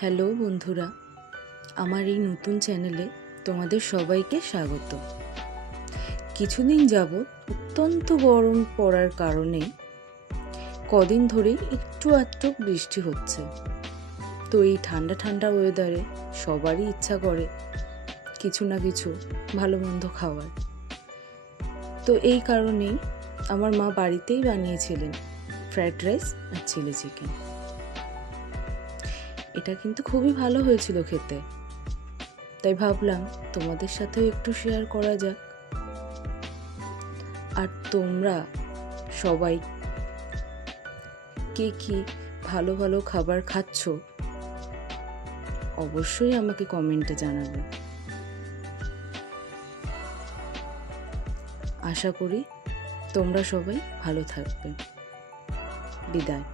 Hello বন্ধুরা, আমার এই নতুন চ্যানেলে তোমাদের সবাইকে স্বাগত। কিছুদিন যাবৎ অত্যন্ত গরম পড়ার কারণে কদিন ধরেই একটু আধটু বৃষ্টি হচ্ছে। তো এই ঠান্ডা ঠান্ডা ওয়েদারে সবারই ইচ্ছা করে কিছু না কিছু ভালো মন্দ খাওয়ার। তো এই কারণেই আমার মা বাড়িতেই বানিয়েছিলেন ফ্রাইড রাইস আর চিলি চিকেন। এটা কিন্তু খুবই ভালো হয়েছিল খেতে, তাই ভাবলাম তোমাদের সাথেও একটু শেয়ার করা যাক। আর তোমরা সবাই কে কি ভালো ভালো খাবার খাচ্ছ অবশ্যই আমাকে কমেন্টে জানাবে। আশা করি তোমরা সবাই ভালো থাকবে। বিদায়।